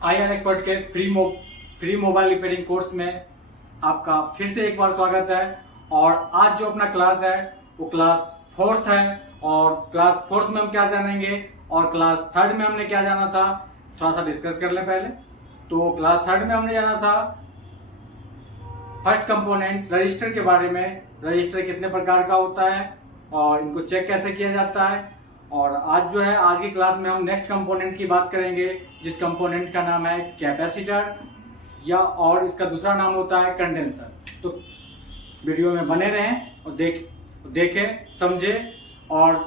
IR expert के free mobile repairing course में आपका फिर से एक बार स्वागत है। और आज जो अपना क्लास है वो क्लास 4th है। और क्लास 4th में हम क्या जानेंगे और क्लास 3rd में हमने क्या जाना था, थोड़ा सा डिस्कस कर ले पहले। तो क्लास 3rd में हमने जाना था फर्स्ट कंपोनेंट रजिस्टर के बारे में। रजिस्टर कितने प्रकार का होता है और इनको चेक कैसे किया जाता है। और आज जो है आज की क्लास में हम नेक्स्ट कंपोनेंट की बात करेंगे, जिस कंपोनेंट का नाम है कैपेसिटर या और इसका दूसरा नाम होता है कंडेंसर। तो वीडियो में बने रहें और देखें समझें। और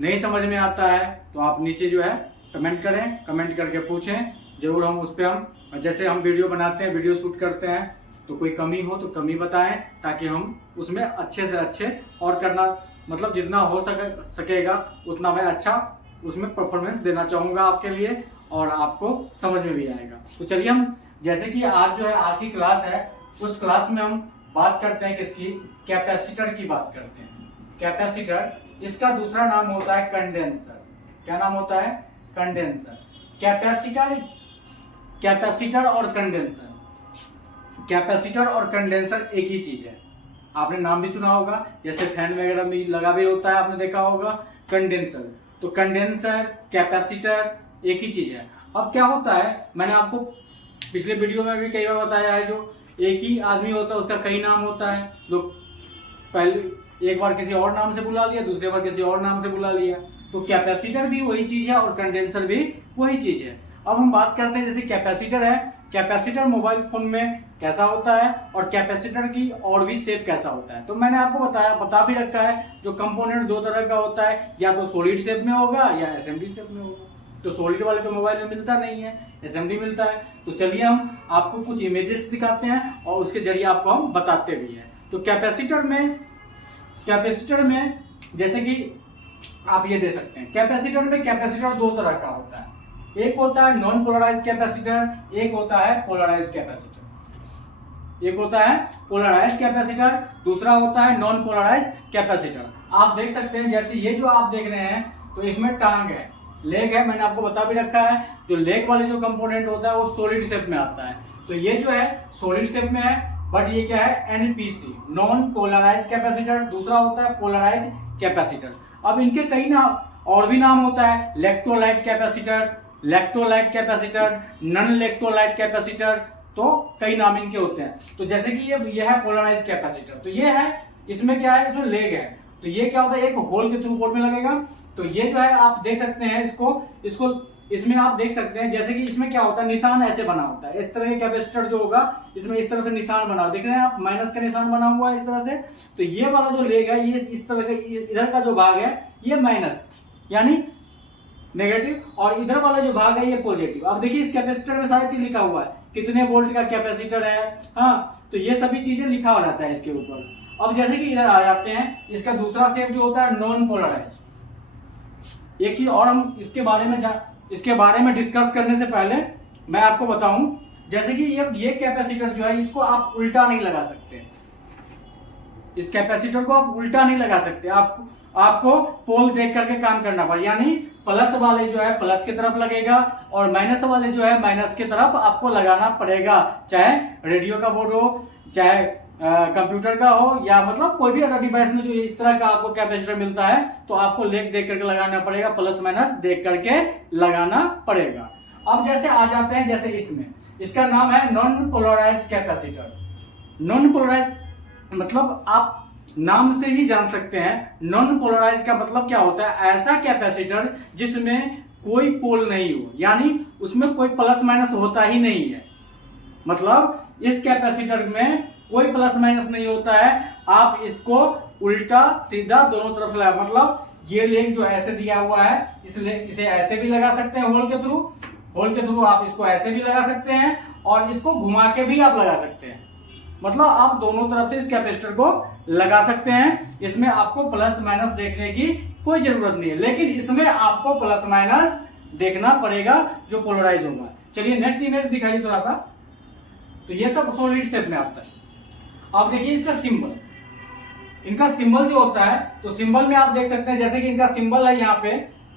नहीं समझ में आता है तो आप नीचे जो है कमेंट करें, कमेंट करके पूछें जरूर। हम उस पर हम जैसे हम वीडियो बनाते हैं, वीडियो शूट करते हैं, तो कोई कमी हो तो कमी बताएं ताकि हम उसमें अच्छे से अच्छे और करना मतलब जितना हो सकेगा उतना मैं अच्छा उसमें परफॉर्मेंस देना चाहूँगा आपके लिए और आपको समझ में भी आएगा। तो चलिए हम जैसे कि आज जो है आज की क्लास है उस क्लास में हम बात करते हैं किसकी, कैपेसिटर की बात करते हैं। कैपेसिटर, इसका दूसरा नाम होता है कंडेंसर। क्या नाम होता है? कंडेंसर। कैपेसिटर और कंडेंसर, कैपेसिटर और कंडेंसर एक ही चीज है। आपने नाम भी सुना होगा, जैसे फैन वगैरह में लगा भी होता है, आपने देखा होगा कंडेंसर। तो कंडेंसर कैपेसिटर एक ही चीज है। अब क्या होता है, मैंने आपको पिछले वीडियो में भी कई बार बताया है, जो एक ही आदमी होता है उसका कई नाम होता है। जो पहले एक बार किसी और नाम से बुला लिया, दूसरे बार किसी और नाम से बुला लिया। तो कैपेसिटर भी वही चीज है और कंडेंसर भी वही चीज है। अब हम बात करते हैं जैसे कैपेसिटर है, कैपेसिटर मोबाइल फोन में कैसा होता है और कैपेसिटर की और भी शेप कैसा होता है। तो मैंने आपको बता भी रखा है, जो कंपोनेंट दो तरह का होता है, या तो सॉलिड शेप में होगा या असेंबली शेप में होगा। तो सॉलिड वाले तो मोबाइल में मिलता नहीं है, असेंबली मिलता है। तो चलिए हम आपको कुछ इमेजेस दिखाते हैं और उसके जरिए आपको हम बताते भी हैं। तो कैपेसिटर में जैसे कि आप ये दे सकते हैं, कैपेसिटर दो तरह का होता है। एक होता है नॉन पोलराइज्ड कैपेसिटर, एक होता है पोलराइज्ड कैपेसिटर। एक होता है पोलराइज्ड कैपेसिटर, दूसरा होता है नॉन पोलराइज्ड कैपेसिटर। आप देख सकते हैं जैसे ये जो आप देख रहे हैं, तो इसमें टांग है, लेग है, मैंने आपको बता भी रखा है। जो लेग वाले जो कंपोनेंट होता है वो सॉलिड शेप में आता है। तो ये जो है सॉलिड शेप में है, बट ये क्या है, एनपीसी, नॉन पोलराइज्ड कैपेसिटर। दूसरा होता है पोलराइज्ड कैपेसिटर। अब इनके कई नाम और भी नाम होता है, electrolyte capacitor, non electrolyte capacitor. तो कई नाम इनके होते हैं। तो जैसे कि ये है पोलराइज्ड कैपेसिटर, तो ये है, इसमें क्या है, इसमें लेग है। तो ये क्या होता है, एक होल के थ्रू बोर्ड में लगेगा। तो ये जो है आप देख सकते हैं, इसको इसमें आप देख सकते हैं जैसे कि इसमें क्या होता है, निशान ऐसे बना होता है। इस तरह के कैपेसिटर जो होगा इसमें इस तरह से निशान बना हुआ, देख रहे हैं आप, माइनस का निशान बना हुआ है इस तरह से। तो ये वाला जो लेग है, ये इस तरह का, इधर का जो भाग है ये माइनस यानी नेगेटिव, और इधर वाला जो भाग है ये पॉजिटिव। अब देखिए इस कैपेसिटर में सारी चीज लिखा हुआ है, कितने वोल्ट का कैपेसिटर है, हाँ, तो ये सभी चीजें लिखा हो जाता है इसके ऊपर। अब जैसे कि इधर आ जाते हैं, इसका दूसरा शेप जो होता है नॉन पोलराइज्ड। एक चीज और हम इसके बारे में डिस्कस करने से पहले मैं आपको बताऊं, जैसे कि ये कैपेसिटर जो है इसको आप उल्टा नहीं लगा सकते। इस कैपेसिटर को आप उल्टा नहीं लगा सकते, आपको पोल देख करके काम करना पड़ेगा। यानी प्लस वाले जो है प्लस की तरफ लगेगा और माइनस वाले जो है माइनस की तरफ आपको लगाना पड़ेगा। चाहे रेडियो का बोर्ड हो, चाहे कंप्यूटर का हो, या मतलब कोई भी अदर डिवाइस में जो इस तरह का आपको कैपेसिटर मिलता है, तो आपको लेग देख करके लगाना पड़ेगा, प्लस माइनस देख करके लगाना पड़ेगा। अब जैसे आ जाते हैं जैसे इसमें, इसका नाम है non polarized capacitor. Non polarized मतलब आप नाम से ही जान सकते हैं, नॉन पोलराइज्ड का मतलब क्या होता है, ऐसा कैपेसिटर जिसमें कोई पोल नहीं हो, यानी उसमें कोई प्लस माइनस होता ही नहीं है। मतलब इस कैपेसिटर में कोई प्लस माइनस नहीं होता है। आप इसको उल्टा सीधा दोनों तरफ लगा, मतलब ये लेग जो ऐसे दिया हुआ है, इसे ऐसे भी लगा सकते हैं होल के थ्रू आप इसको ऐसे भी लगा सकते हैं और इसको घुमा के भी आप लगा सकते हैं। मतलब आप दोनों तरफ से इस कैपेसिटर को लगा सकते हैं। इसमें आपको प्लस माइनस देखने की कोई जरूरत नहीं है, लेकिन इसमें आपको प्लस माइनस देखना पड़ेगा जो पोलराइज होगा। चलिए नेक्स्ट इमेज दिखाइए थोड़ा सा। तो ये सब सॉलिड शेप में आता है। अब देखिए इसका सिंबल, इनका सिंबल जो होता है, तो सिंबल में आप देख सकते हैं जैसे कि इनका सिंबल है यहाँ पे,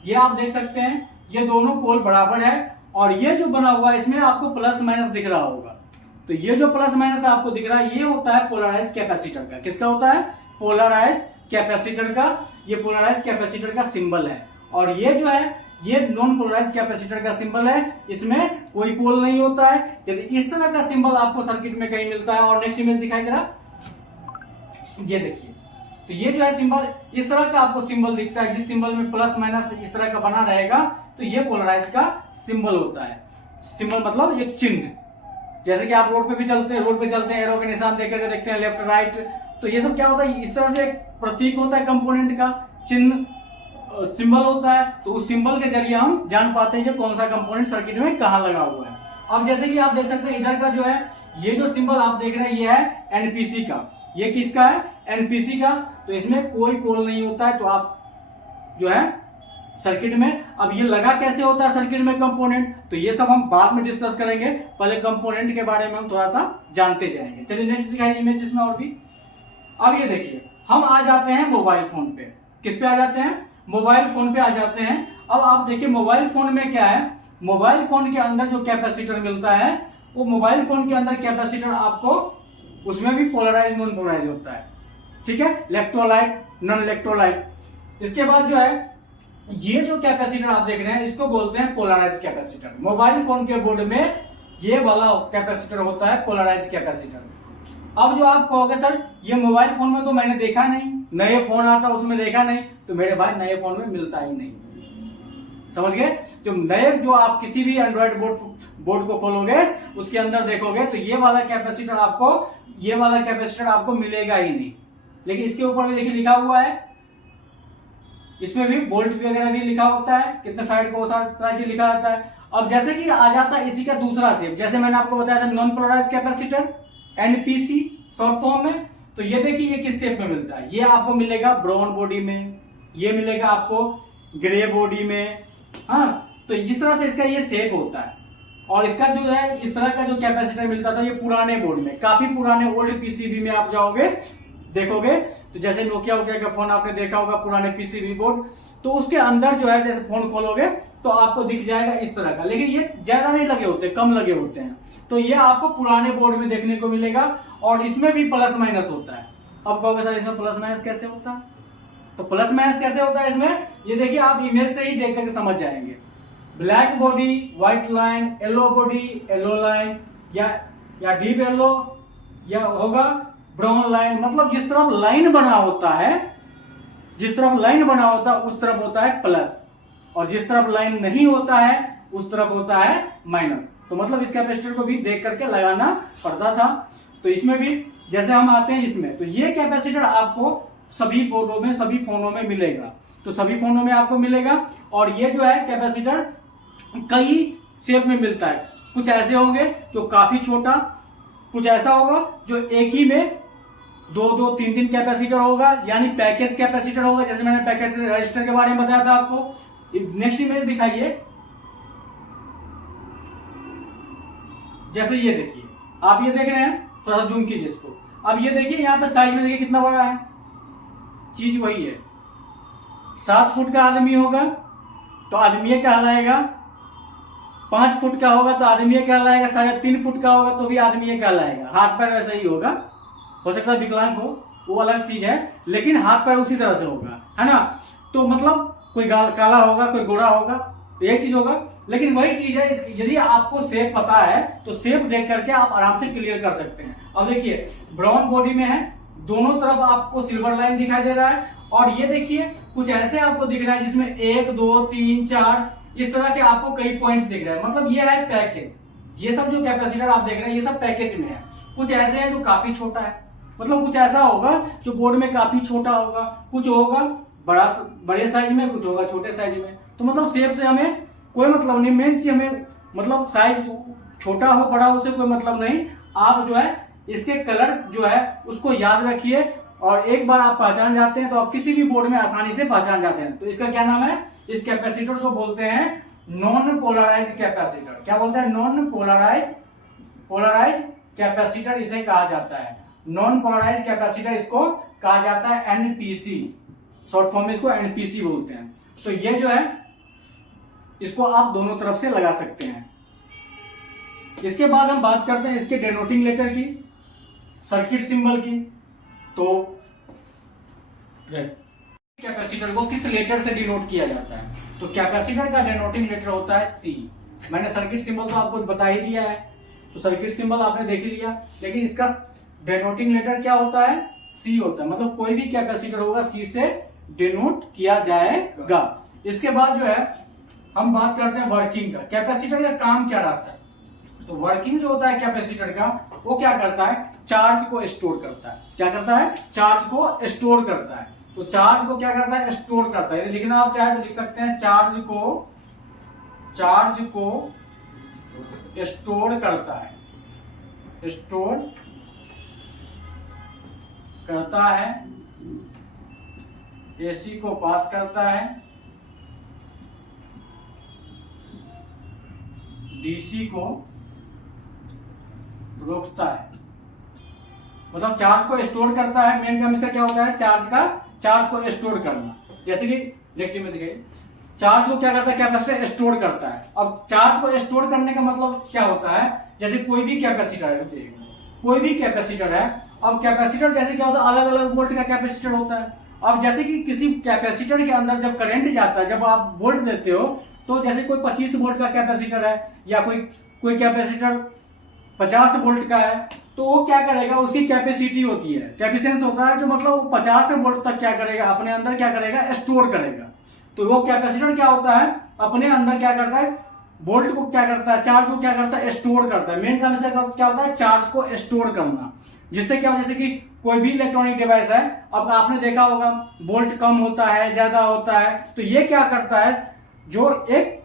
ये आप देख सकते हैं ये दोनों पोल बराबर है और ये जो बना हुआ है इसमें आपको प्लस माइनस दिख रहा होगा। तो ये जो प्लस माइनस आपको दिख रहा है ये होता है पोलराइज कैपेसिटर का। किसका होता है? पोलराइज कैपेसिटर का। ये पोलराइज कैपेसिटर का सिंबल है। और ये जो है ये नॉन पोलराइज कैपेसिटर का सिंबल है। इसमें कोई पोल नहीं होता है। यदि इस तरह का सिंबल आपको सर्किट में कहीं मिलता है, और नेक्स्ट इमेज दिखाई जरा, ये देखिए। तो ये जो है सिंबल इस तरह का आपको सिंबल दिखता है, जिस सिंबल में प्लस माइनस इस तरह का बना रहेगा तो ये पोलराइज का सिंबल होता है। सिंबल मतलब एक चिन्ह। जैसे कि आप रोड पे भी चलते हैं, रोड पे चलते हैं, एरो के निशान देख करके देखते हैं लेफ्ट राइट, तो ये सब क्या होता है? इस तरह से एक प्रतीक होता है, कंपोनेंट का चिन्ह सिंबल होता है। तो उस सिंबल के जरिए हम जान पाते हैं कि कौन सा कंपोनेंट सर्किट में कहाँ लगा हुआ है। अब जैसे कि आप देख सकते हैं इधर का जो है ये जो सिंबल आप देख रहे हैं ये है एनपीसी का। ये किसका है? एनपीसी का। तो इसमें कोई पोल नहीं होता है। तो आप जो है सर्किट में, अब ये लगा कैसे होता है सर्किट में कंपोनेंट, तो ये सब हम बाद में डिस्कस करेंगे। पहले कंपोनेंट के बारे में हम थोड़ा सा जानते जाएंगे। चलिए नेक्स्ट दिखाइए इमेज इसमें और भी। अब ये देखिए हम आ जाते हैं मोबाइल फोन पे। किस पे आ जाते हैं? मोबाइल फोन पे आ जाते हैं। अब आप देखिए मोबाइल फोन में क्या है, मोबाइल फोन के अंदर जो कैपेसिटर मिलता है वो मोबाइल फोन के अंदर कैपेसिटर आपको उसमें भी पोलराइज नॉन पोलराइज होता है। ठीक है, इलेक्ट्रोलाइट नॉन इलेक्ट्रोलाइट। इसके बाद जो है ये जो कैपेसिटर आप देख रहे हैं इसको बोलते हैं पोलराइज कैपेसिटर। मोबाइल फोन के बोर्ड में ये वाला कैपेसिटर होता है पोलराइज कैपेसिटर। अब जो आप कहोगे सर ये मोबाइल फोन में तो मैंने देखा नहीं, नए फोन आता उसमें देखा नहीं, तो मेरे भाई नए फोन में मिलता ही नहीं। समझ गए? जो नए जो आप किसी भी एंड्रॉइड बोर्ड को खोलोगे उसके अंदर देखोगे तो ये वाला कैपेसिटर आपको मिलेगा ही नहीं। लेकिन इसके ऊपर भी देखिए लिखा हुआ है, इसमें भी वोल्ट वगैरह भी लिखा होता है, कितने फैराड को सारा चीज लिखा रहता है। अब जैसे कि आ जाता है इसी का दूसरा शेप, जैसे मैंने आपको बताया था non polarize capacitor NPC short form में। तो ये देखिए ये किस शेप में मिलता है, ये आपको मिलेगा ब्राउन बॉडी में, ये मिलेगा आपको ग्रे बॉडी में। हाँ, तो जिस तरह से इसका ये शेप होता है। और इसका जो है इस तरह का जो कैपेसिटर मिलता था ये पुराने बोर्ड में, काफी पुराने ओल्ड पीसीबी में आप जाओगे देखोगे, तो जैसे नोकिया का फोन आपने देखा होगा पुराने पीसीबी बोर्ड, तो उसके अंदर जो है जैसे फोन खोलोगे तो आपको दिख जाएगा इस तरह का। लेकिन ये ज्यादा नहीं लगे होते, कम लगे होते हैं। तो ये आपको पुराने बोर्ड में देखने को मिलेगा। और इसमें भी प्लस माइनस होता है। अब कहोगे सर इसमें प्लस माइनस कैसे होता है? तो प्लस माइनस कैसे होता है इसमें, ये देखिए आप इमेज से ही देख करके समझ जाएंगे। Black body white line, yellow body yellow line, या डीप येलो, या होगा ब्राउन लाइन। मतलब जिस तरफ लाइन बना होता है, जिस तरफ लाइन बना होता है उस तरफ होता है प्लस, और जिस तरफ लाइन नहीं होता है उस तरफ होता है माइनस। तो मतलब इस कैपेसिटर को भी देख करके लगाना पड़ता था। तो इसमें भी जैसे हम आते हैं इसमें, तो ये कैपेसिटर आपको सभी बोर्डों में सभी फोनों में मिलेगा। तो सभी फोनों में आपको मिलेगा। और ये जो है कैपेसिटर कई शेप में मिलता है। कुछ ऐसे होंगे जो काफी छोटा, कुछ ऐसा होगा जो एक ही में दो तीन कैपेसिटर होगा, यानी पैकेज कैपेसिटर होगा। जैसे मैंने पैकेज रजिस्टर के बारे में बताया था आपको। नेक्स्ट इमेज दिखाइए। जैसे ये देखिए, आप ये देख रहे हैं, थोड़ा सा जूम कीजिए इसको। अब ये देखिए यहाँ पे साइज में देखिए कितना बड़ा है, चीज वही है। 7 फुट का आदमी होगा तो आदमी कहलाएगा, 5 फुट का होगा तो आदमी कहलाएगा, 3.5 फुट का होगा तो भी आदमी कहलाएगा। हाथ पैर वैसे ही होगा, हो सकता है विकलांग हो, वो अलग चीज है, लेकिन हाथ पैर उसी तरह से होगा, है ना। तो मतलब कोई काला होगा, कोई गोरा होगा, तो एक चीज होगा। लेकिन वही चीज है, यदि आपको शेप पता है तो शेप देख करके आप आराम से क्लियर कर सकते हैं। अब देखिए ब्राउन बॉडी में है, दोनों तरफ आपको सिल्वर लाइन दिखाई दे रहा है। और ये देखिए कुछ ऐसे आपको दिख रहा है जिसमें 1 2 3 4 इस तरह के आपको कई पॉइंट्स दिख रहे हैं। मतलब ये है पैकेज। ये सब जो कैपेसिटर आप देख रहे हैं ये सब पैकेज में है। कुछ ऐसे हैं जो काफी छोटा है, मतलब कुछ ऐसा होगा जो बोर्ड में काफी छोटा होगा, कुछ होगा बड़े साइज में, कुछ होगा छोटे साइज में। तो मतलब शेप से हमें कोई मतलब नहीं, मेन चीज हमें मतलब साइज छोटा हो बड़ा हो उससे कोई मतलब नहीं। आप जो है इसके कलर जो है उसको याद रखिए, और एक बार आप पहचान जाते हैं तो आप किसी भी बोर्ड में आसानी से पहचान जाते हैं। तो इसका क्या नाम है? इस कैपेसिटर को बोलते हैं नॉन पोलराइज कैपेसिटर। क्या बोलते हैं? नॉन पोलराइज कैपेसिटर इसे कहा जाता है। नॉन पोलराइज कैपेसिटर इसको कहा जाता है एनपीसी, शॉर्ट फॉर्म में इसको एनपीसी बोलते हैं। तो ये जो है इसको आप दोनों तरफ से लगा सकते हैं। इसके बाद हम बात करते हैं इसके डेनोटिंग लेटर की, सर्किट सिंबल की। तो कैपेसिटर को किस लेटर से डिनोट किया जाता है? तो कैपेसिटर का डेनोटिंग लेटर होता है सी। मैंने सर्किट सिंबल तो आपको बता ही दिया है, तो सर्किट सिंबल आपने देख लिया, लेकिन इसका डेनोटिंग लेटर क्या होता है? सी होता है। मतलब कोई भी कैपेसिटर होगा सी से डिनोट किया जाएगा। इसके बाद जो है हम बात करते हैं वर्किंग का। कैपेसिटर का काम क्या रहता है? तो वर्किंग जो होता है कैपेसिटर का, वो क्या करता है? चार्ज को स्टोर करता है। क्या करता है? चार्ज को स्टोर करता है। तो चार्ज को क्या करता है? स्टोर करता है। यदि लिखना आप चाहे तो लिख सकते हैं चार्ज को स्टोर करता है, स्टोर करता है, एसी को पास करता है, डीसी को रोकता है। मतलब चार्ज को स्टोर करता है। मेन काम इसका क्या होता है? चार्ज को स्टोर करना। जैसे कि नेक्स्ट में दिखाइए, चार्ज को क्या करता है? कैपेसिटर स्टोर करता है। अब चार्ज को स्टोर करने का मतलब क्या होता है? जैसे कोई भी कैपेसिटर है, कोई भी कैपेसिटर है। अब कैपेसिटर जैसे क्या होता है? अलग अलग वोल्ट का कैपेसिटर होता है। अब जैसे कि किसी कैपेसिटर के अंदर जब करंट जाता है, जब आप वोल्ट देते हो, तो जैसे कोई 25 वोल्ट का कैपेसिटर है या कोई कैपेसिटर 50 वोल्ट का है, तो वो क्या करेगा? उसकी कैपेसिटी होती है, कैपेसिटेंस होता है, जो मतलब वो 50 वोल्ट तक क्या करेगा? अपने अंदर क्या करेगा? स्टोर करेगा। तो वो कैपेसिटर क्या होता है? अपने अंदर क्या करता है? वोल्ट को क्या करता है? चार्ज को क्या करता है? स्टोर करता है। मेन काम इसका क्या होता है? चार्ज को स्टोर करना। जिससे क्या हो, जैसे कि कोई भी इलेक्ट्रॉनिक डिवाइस है, अब आपने देखा होगा वोल्ट कम होता है, ज्यादा होता है, तो ये क्या करता है? जो एक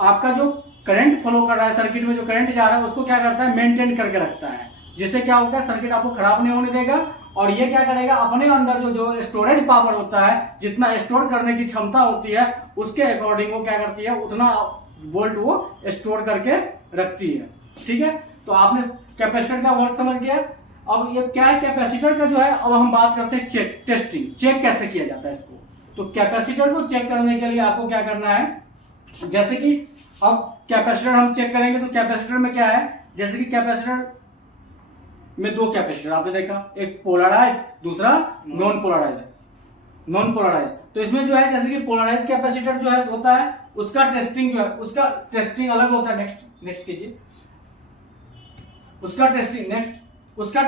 आपका जो करंट फ्लो कर रहा है, सर्किट में जो करंट जा रहा है, उसको क्या करता है? मेंटेन करके रखता है। जिससे क्या होता है? सर्किट आपको खराब नहीं होने देगा। और ये क्या करेगा? अपने अंदर जो स्टोरेज पावर होता है, जितना स्टोर करने की क्षमता होती है, उसके अकॉर्डिंग वो क्या करती है? उतना वोल्ट वो स्टोर करके रखती है। ठीक है, तो आपने कैपेसिटर का वर्क समझ गया। अब ये क्या है? कैपेसिटर का जो है, अब हम बात करते हैं टेस्टिंग। चेक कैसे किया जाता है इसको? तो कैपेसिटर को चेक करने के लिए आपको क्या करना है? जैसे कि अब कैपेसिटर हम चेक करेंगे, तो कैपेसिटर में क्या है? जैसे कि कैपेसिटर में दो कैपेसिटर आपने देखा, एक पोलराइज, दूसरा नॉन पोलराइज। तो इसमें जो है, जैसे कि पोलराइज कैपेसिटर जो है होता है, उसका टेस्टिंग जो है, उसका टेस्टिंग अलग होता है। नेक्स्ट कीजिए। उसका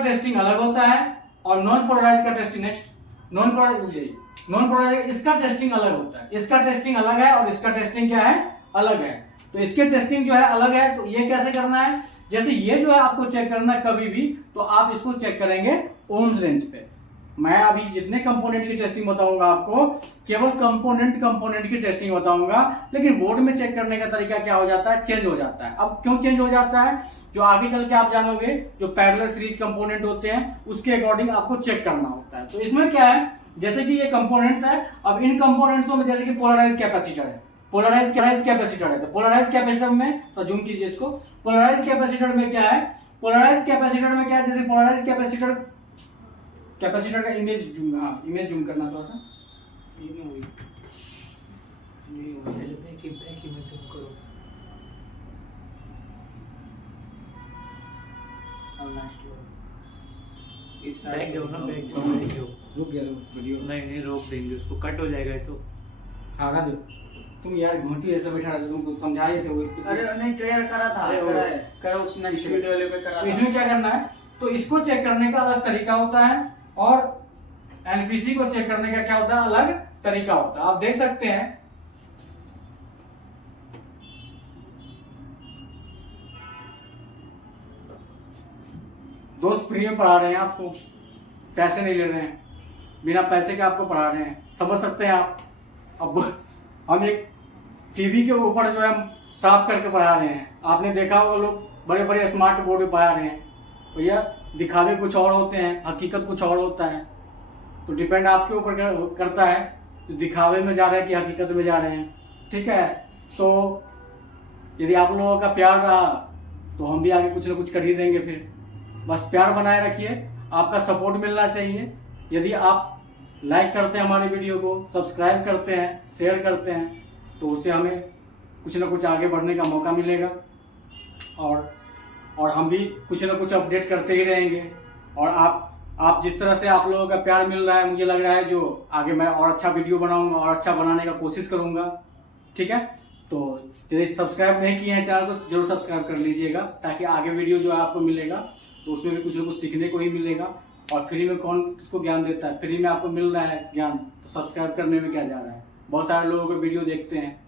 टेस्टिंग अलग होता है। और नॉन पोलराइज का टेस्टिंग, नॉन पोलराइज इसका टेस्टिंग अलग होता है। इसका टेस्टिंग अलग है और इसका टेस्टिंग क्या है? अलग है। तो इसके टेस्टिंग जो है अलग है। तो ये कैसे करना है? जैसे ये जो है आपको चेक करना है कभी भी, तो आप इसको चेक करेंगे ओम्स रेंज पे। मैं अभी जितने कंपोनेंट की टेस्टिंग बताऊंगा आपको, केवल कंपोनेंट की टेस्टिंग बताऊंगा, लेकिन बोर्ड में चेक करने का तरीका क्या हो जाता है? चेंज हो जाता है। अब क्यों चेंज हो जाता है? जो आगे चल के आप जानोगे, जो पैरेलल सीरीज कंपोनेंट होते हैं, उसके अकॉर्डिंग आपको चेक करना होता है। तो इसमें क्या है? जैसे कि ये कंपोनेंट्स है। अब इन कंपोनेंट्सों में जैसे कि पोलराइज कैपेसिटर है, पोलराइज कैपेसिटर है। तो पोलराइज कैपेसिटर में, तो जूम कीजिए इसको, पोलराइज कैपेसिटर में क्या है? पोलराइज कैपेसिटर में क्या है? जैसे पोलराइज कैपेसिटर का इमेज जूम करना थोड़ा सा। इमेज जूम करो। बैक जाओ ना, बैक जाओ। रुक गया वीडियो। नहीं रोक देंगे उसको, कट हो जाएगा तो। हाँ ना, तुम यार घूंची ऐसे बैठा रहते, तुमको समझाए थे वो। अरे नहीं, क्लियर करा था, करा उसने वीडियो वाले पे करा। तो इसमें क्या करना है? तो इसको चेक करने का अलग तरीका होता है, और एनपीसी को चेक करने का क्या होता है? अलग तरीका होता है। आप देख सकते हैं, दोस्त फ्री में पढ़ा रहे हैं आपको, पैसे नहीं ले रहे हैं, बिना पैसे के आपको पढ़ा रहे हैं, समझ सकते हैं आप। अब हम एक टीवी के ऊपर जो है साफ करके पढ़ा रहे हैं। आपने देखा होगा लोग बड़े बड़े स्मार्ट बोर्ड पे पढ़ा रहे हैं, भैया दिखावे कुछ और होते हैं, हकीकत कुछ और होता है। तो डिपेंड आपके ऊपर करता है, तो दिखावे में जा रहे हैं कि हकीकत में जा रहे हैं। ठीक है, तो यदि आप लोगों का प्यार रहा तो हम भी आगे कुछ ना कुछ कर ही देंगे। फिर बस प्यार बनाए रखिए, आपका सपोर्ट मिलना चाहिए। यदि आप लाइक करते हैं हमारे वीडियो को, सब्सक्राइब करते हैं, शेयर करते हैं, तो उससे हमें कुछ ना कुछ आगे बढ़ने का मौका मिलेगा और हम भी कुछ ना कुछ अपडेट करते ही रहेंगे। और आप जिस तरह से आप लोगों का प्यार मिल रहा है, मुझे लग रहा है जो आगे मैं और अच्छा वीडियो बनाऊंगा और अच्छा बनाने का कोशिश करूंगा। ठीक है, तो यदि सब्सक्राइब नहीं किए हैं चैनल को जरूर सब्सक्राइब कर लीजिएगा, ताकि आगे वीडियो जो है आपको मिलेगा तो उसमें भी कुछ ना कुछ सीखने को ही मिलेगा। और फ्री में कौन किसको ज्ञान देता है, फ्री में आपको मिल रहा है ज्ञान, तो सब्सक्राइब करने में क्या जा रहा है। बहुत सारे लोगों के वीडियो देखते हैं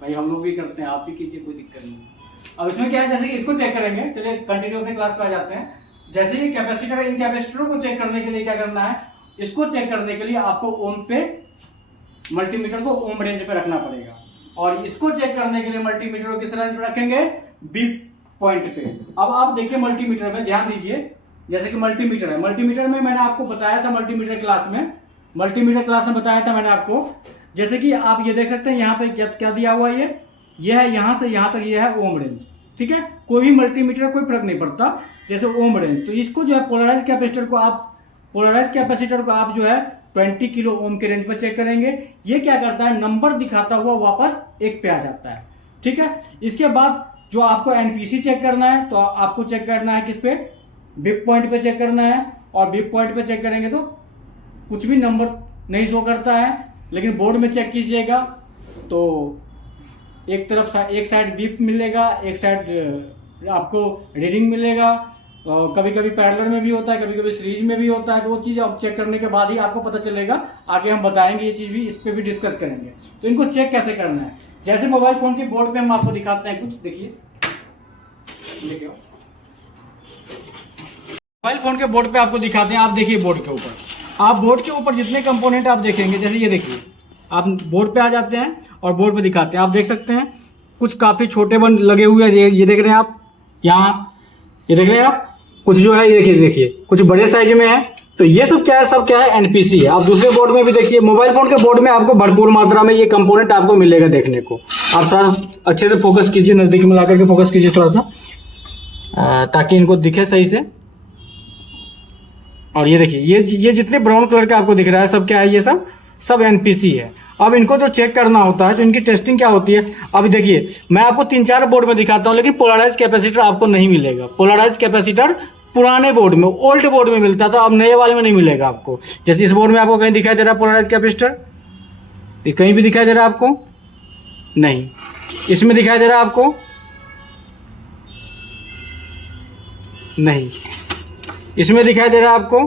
भाई, हम लोग भी करते हैं, आप भी कीजिए, कोई दिक्कत नहीं। अब इसमें क्या है, जैसे कि इसको चेक करेंगे, चलिए कंटिन्यू अपने क्लास पे आ जाते हैं। जैसे ही कैपेसिटर है, इन कैपेसिटरों को चेक करने के लिए क्या करना है, इसको चेक करने के लिए आपको ओम पे मल्टीमीटर को ओम रेंज पे रखना पड़ेगा। और इसको चेक करने के लिए मल्टीमीटर को किस रेंज पे रखेंगे, बीप पॉइंट पे। अब आप देखिए मल्टीमीटर में ध्यान दीजिए, जैसे कि मल्टीमीटर है, मल्टीमीटर में मैंने आपको बताया था, मल्टीमीटर क्लास में बताया था मैंने आपको, जैसे कि आप ये देख सकते हैं यहाँ पे क्या दिया हुआ है, ये है यहाँ से यहाँ तक, ये है ओम रेंज। ठीक है, कोई भी मल्टीमीटर कोई फर्क नहीं पड़ता, जैसे ओम रेंज। तो इसको जो है पोलराइज कैपेसिटर को आप जो है 20 किलो ओम के रेंज पर चेक करेंगे। ये क्या करता है, नंबर दिखाता हुआ वापस 1 पे आ जाता है। ठीक है, इसके बाद जो आपको एनपीसी चेक करना है, तो आपको चेक करना है किस पे, बिप पॉइंट पे चेक करना है। और बिप पॉइंट पे चेक करेंगे तो कुछ भी नंबर नहीं शो करता है, लेकिन बोर्ड में चेक कीजिएगा तो एक साइड बीप मिलेगा, एक साइड आपको रीडिंग मिलेगा। कभी कभी पैरेलल में भी होता है, कभी कभी सीरीज में भी होता है। तो वो चीज़ आप चेक करने के बाद ही आपको पता चलेगा। आगे हम बताएंगे ये चीज़ भी, इस पर भी डिस्कस करेंगे। तो इनको चेक कैसे करना है, जैसे मोबाइल फोन के बोर्ड पे हम आपको दिखाते हैं कुछ, देखिए मोबाइल फोन के बोर्ड पे आपको दिखाते हैं। आप देखिए बोर्ड के ऊपर जितने कंपोनेंट आप देखेंगे, जैसे ये देखिए, आप बोर्ड पे आ जाते हैं और बोर्ड पे दिखाते हैं। आप देख सकते हैं कुछ काफ़ी छोटे बन लगे हुए हैं, ये देख रहे हैं आप, यहाँ ये देख रहे हैं आप, कुछ जो है ये देखिए कुछ बड़े साइज में है। तो ये सब क्या है, एनपीसी है। आप दूसरे बोर्ड में भी देखिए, मोबाइल फोन के बोर्ड में आपको भरपूर मात्रा में ये कंपोनेंट आपको मिलेगा देखने को। आप थोड़ा अच्छे से फोकस कीजिए, नज़दीक में ला करके फोकस कीजिए थोड़ा सा, ताकि इनको दिखे सही से। और ये देखिए, ये जितने ब्राउन कलर का आपको दिख रहा है, सब क्या है, ये सब एनपीसी है। अब इनको जो चेक करना होता है, तो इनकी टेस्टिंग क्या होती है। अब देखिए, मैं आपको 3-4 बोर्ड में दिखाता हूँ, लेकिन पोलराइज कैपेसिटर आपको नहीं मिलेगा। पोलराइज कैपेसिटर पुराने बोर्ड में, ओल्ड बोर्ड में मिलता था, अब नए वाले में नहीं मिलेगा आपको। जैसे इस बोर्ड में आपको कहीं दिखाई दे रहा है पोलराइज कैपेसिटर, कहीं भी दिखाई दे रहा है आपको, नहीं। इसमें दिखाई दे रहा है आपको, नहीं। इसमें दिखाई दे रहा है आपको,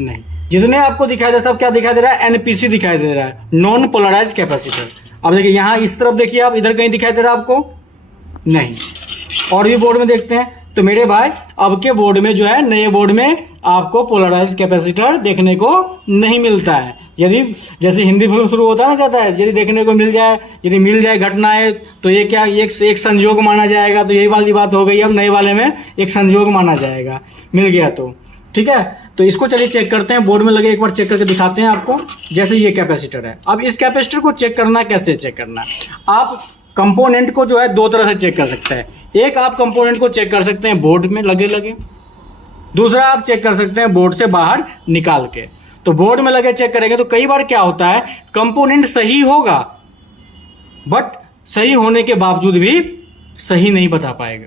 नहीं। जितने आपको दिखाई दे सब क्या दिखाई दे रहा है, एनपीसी दिखाई दे रहा है, नॉन पोलराइज कैपेसिटर। अब देखिए यहाँ इस तरफ देखिए आप, इधर कहीं दिखाई दे रहा है आपको, नहीं। और भी बोर्ड में देखते हैं। तो मेरे भाई, अब के बोर्ड में जो है, नए बोर्ड में आपको पोलराइज कैपेसिटर देखने को नहीं मिलता है। यदि जैसे हिंदी फिल्म शुरू होता है ना, कहता है यदि देखने को मिल जाए, यदि मिल जाए घटनाएं, तो ये क्या एक संयोग माना जाएगा। तो यही वाली बात हो गई, अब नए वाले में एक संयोग माना जाएगा, मिल गया तो। ठीक है, तो इसको चलिए चेक करते हैं, बोर्ड में लगे एक बार चेक करके दिखाते हैं आपको। जैसे ये कैपेसिटर है, अब इस कैपेसिटर को चेक करना है, कैसे चेक करना है। आप कंपोनेंट को जो है 2 तरह से चेक कर सकते हैं। एक, आप कंपोनेंट को चेक कर सकते हैं बोर्ड में लगे, दूसरा आप चेक कर सकते हैं बोर्ड से बाहर निकाल के। तो बोर्ड में लगे चेक करेंगे तो कई बार क्या होता है, कंपोनेंट सही होगा, बट सही होने के बावजूद भी सही नहीं बता पाएगा,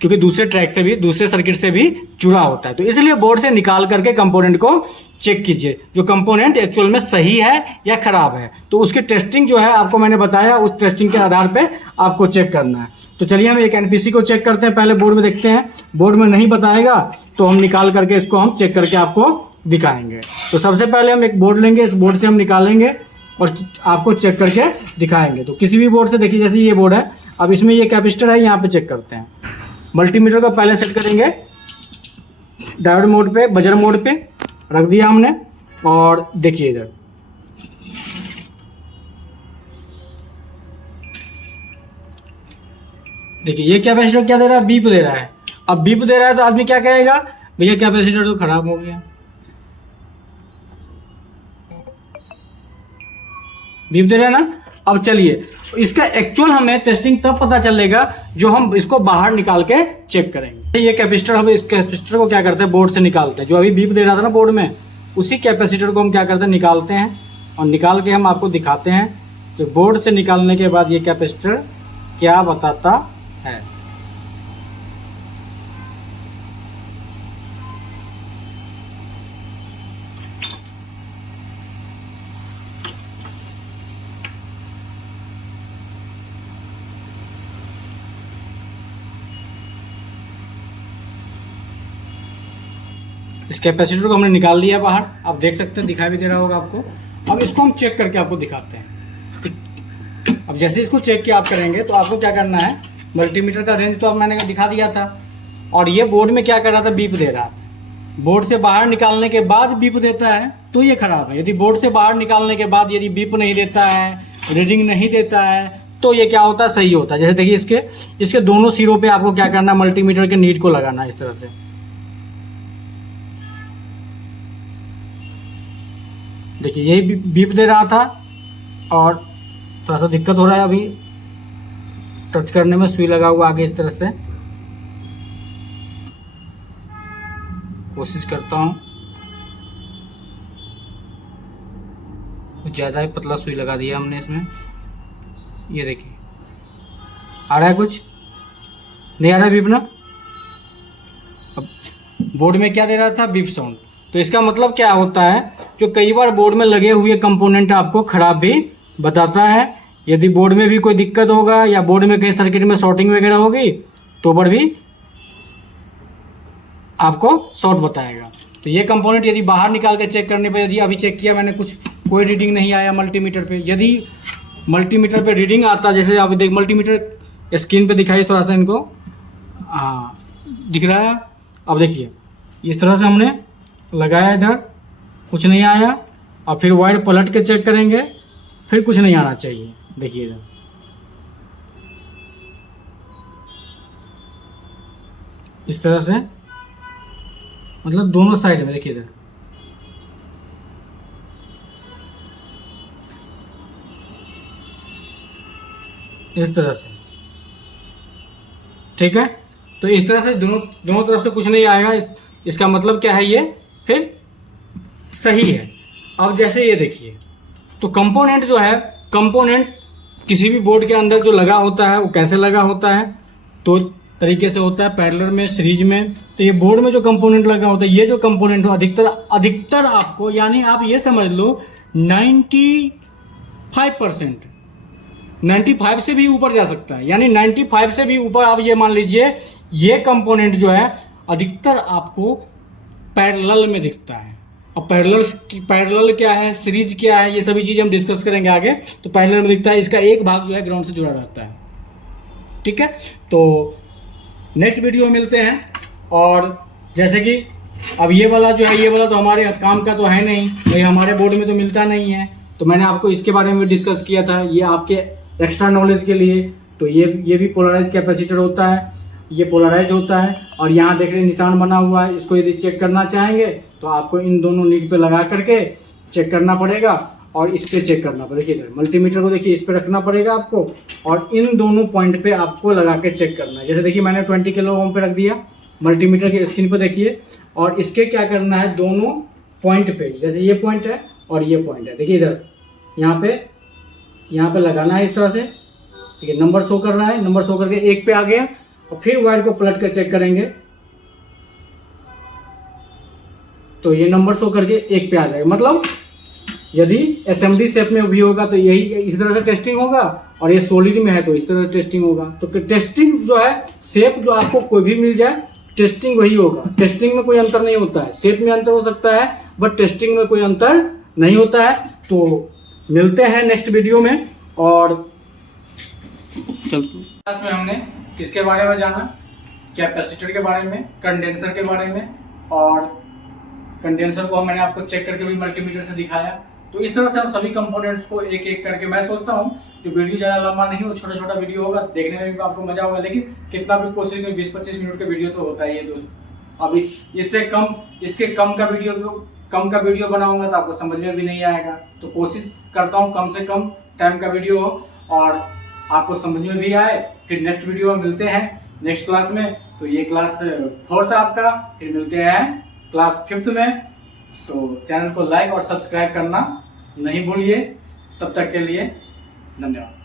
क्योंकि दूसरे ट्रैक से भी, दूसरे सर्किट से भी जुड़ा होता है। तो इसलिए बोर्ड से निकाल करके कंपोनेंट को चेक कीजिए, जो कंपोनेंट एक्चुअल में सही है या खराब है। तो उसकी टेस्टिंग जो है आपको मैंने बताया, उस टेस्टिंग के आधार पे आपको चेक करना है। तो चलिए हम एक एनपीसी को चेक करते हैं, पहले बोर्ड में देखते हैं। बोर्ड में नहीं बताएगा तो हम निकाल करके इसको हम चेक करके आपको दिखाएंगे। तो सबसे पहले हम एक बोर्ड लेंगे, इस बोर्ड से हम निकालेंगे और आपको चेक करके दिखाएंगे। तो किसी भी बोर्ड से देखिए, जैसे ये बोर्ड है, अब इसमें ये कैपेसिटर है, यहाँ पे चेक करते हैं। मल्टीमीटर को पहले सेट करेंगे डायोड मोड पे, बजर मोड पे रख दिया हमने। और देखिए इधर देखिए, ये कैपेसिटर क्या दे रहा है, बीप दे रहा है। अब बीप दे रहा है तो आदमी क्या कहेगा, भैया कैपेसिटर तो खराब हो गया, बीप दे रहा है ना। अब चलिए, इसका एक्चुअल हमें टेस्टिंग तब पता चलेगा जो हम इसको बाहर निकाल के चेक करेंगे। ये कैपेसिटर, हम इस कैपेसिटर को क्या करते हैं, बोर्ड से निकालते हैं। जो अभी बीप दे रहा था ना बोर्ड में, उसी कैपेसिटर को हम क्या करते हैं, निकालते हैं और निकाल के हम आपको दिखाते हैं तो बोर्ड से निकालने के बाद ये कैपेसिटर क्या बताता है। इस कैपेसिटर को हमने निकाल लिया बाहर, आप देख सकते हैं, दिखाई भी दे रहा होगा आपको। अब इसको हम चेक करके आपको दिखाते हैं। अब जैसे इसको चेक किया आप करेंगे तो आपको क्या करना है, मल्टीमीटर का रेंज तो अब मैंने दिखा दिया था, और ये बोर्ड में क्या कर रहा था, बीप दे रहा था। बोर्ड से बाहर निकालने के बाद बीप देता है तो ये खराब है। यदि बोर्ड से बाहर निकालने के बाद यदि बीप नहीं देता है, रीडिंग नहीं देता है, तो ये क्या होता है, सही होता है। जैसे देखिए इसके दोनों सिरों पे आपको क्या करना है, मल्टीमीटर के नीड को लगाना है इस तरह से। देखिए यही बीप दे रहा था और थोड़ा सा दिक्कत हो रहा है अभी टच करने में, सुई लगा हुआ आगे इस तरह से। कोशिश करता हूँ, कुछ ज़्यादा ही पतला सुई लगा दिया हमने इसमें। ये देखिए आ रहा है, कुछ नहीं आ रहा है बीप ना। अब बोर्ड में क्या दे रहा था, बीप साउंड। तो इसका मतलब क्या होता है, जो कई बार बोर्ड में लगे हुए कंपोनेंट आपको खराब भी बताता है। यदि बोर्ड में भी कोई दिक्कत होगा या बोर्ड में कहीं सर्किट में शॉर्टिंग वगैरह होगी तो पर भी आपको शॉर्ट बताएगा। तो ये कंपोनेंट यदि बाहर निकाल के चेक करने पे, यदि अभी चेक किया मैंने, कोई रीडिंग नहीं आया मल्टीमीटर पे। यदि मल्टीमीटर पे रीडिंग आता, जैसे आप देख मल्टीमीटर स्क्रीन पे दिखाई थोड़ा सा इनको, हाँ दिख रहा है। अब देखिए इस तरह से हमने लगाया, इधर कुछ नहीं आया, और फिर वायर पलट के चेक करेंगे, फिर कुछ नहीं आना चाहिए। देखिए इधर इस तरह से, मतलब दोनों साइड में देखिए इधर इस तरह से, ठीक है। तो इस तरह से दोनों तरफ से कुछ नहीं आएगा, इसका मतलब क्या है, ये फिर सही है। अब जैसे ये देखिए, तो कंपोनेंट जो है, कंपोनेंट किसी भी बोर्ड के अंदर जो लगा होता है वो कैसे लगा होता है, तो तरीके से होता है, पैरेलल में, सीरीज में। तो ये बोर्ड में जो कंपोनेंट लगा होता है, ये जो कंपोनेंट हो अधिकतर आपको, यानी आप ये समझ लो 95%, 95 से भी ऊपर जा सकता है, यानी 95 से भी ऊपर आप ये मान लीजिए, ये कंपोनेंट जो है अधिकतर आपको पैरेलल में दिखता है। अब पैरेलल क्या है, सीरीज क्या है, ये सभी चीज़ हम डिस्कस करेंगे आगे। तो पैरेलल में दिखता है, इसका एक भाग जो है ग्राउंड से जुड़ा रहता है, ठीक है। तो नेक्स्ट वीडियो में मिलते हैं। और जैसे कि अब ये वाला जो है, ये वाला तो हमारे काम का तो है नहीं भाई, हमारे बोर्ड में तो मिलता नहीं है। तो मैंने आपको इसके बारे में डिस्कस किया था, ये आपके एक्स्ट्रा नॉलेज के लिए। तो ये भी पोलराइज कैपेसिटर होता है, ये पोलराइज होता है। और यहाँ देख रहे निशान बना हुआ है, इसको यदि चेक करना चाहेंगे तो आपको इन दोनों लीड पे लगा करके चेक करना पड़ेगा, और इस पे चेक करना पड़ेगा। देखिए इधर मल्टीमीटर को देखिए, इस पे रखना पड़ेगा आपको, और इन दोनों पॉइंट पे आपको लगा के चेक करना है। जैसे देखिए मैंने 20 किलो ओम पे रख दिया मल्टीमीटर के स्क्रीन पे देखिए, और इसके क्या करना है, दोनों पॉइंट पे, जैसे ये पॉइंट है और ये पॉइंट है, देखिए इधर यहाँ पे लगाना है इस तरह से। ठीक है, नंबर शो कर रहा है, नंबर शो करके एक पे आ गया, और फिर वायर को पलट कर चेक करेंगे तो ये नंबर शो करके एक पे आ जाएगा। मतलब यदि असेंबली शेप में भी होगा तो यही इस तरह से टेस्टिंग होगा, और ये सॉलिड में है तो इस तरह से टेस्टिंग होगा। तो टेस्टिंग जो है, शेप जो आपको कोई भी मिल जाए, टेस्टिंग वही होगा। टेस्टिंग में कोई अंतर नहीं होता है, शेप में अंतर हो सकता है बट टेस्टिंग में कोई अंतर नहीं होता है। तो मिलते हैं नेक्स्ट वीडियो में। और क्लास में हमने किसके बारे में जाना, कैपेसिटर के बारे में, कंडेंसर के बारे में, और कंडेंसर को मैंने आपको चेक करके भी मल्टीमीटर से दिखाया। तो इस तरह से हम सभी कंपोनेंट्स को एक एक करके, मैं सोचता हूँ कि वीडियो ज़्यादा लंबा नहीं हो, छोटा छोटा वीडियो होगा, देखने में भी आपको मजा होगा। लेकिन कितना भी कोशिश में 20-25 मिनट का वीडियो तो होता ही है दोस्त। अभी इससे कम का वीडियो बनाऊंगा तो आपको समझ में भी नहीं आएगा। तो कोशिश करता हूँ कम से कम टाइम का वीडियो हो और आपको समझ में भी आए। फिर नेक्स्ट वीडियो में मिलते हैं नेक्स्ट क्लास में। तो ये क्लास 4th आपका, फिर मिलते हैं क्लास 5th में। तो चैनल को लाइक और सब्सक्राइब करना नहीं भूलिए। तब तक के लिए धन्यवाद।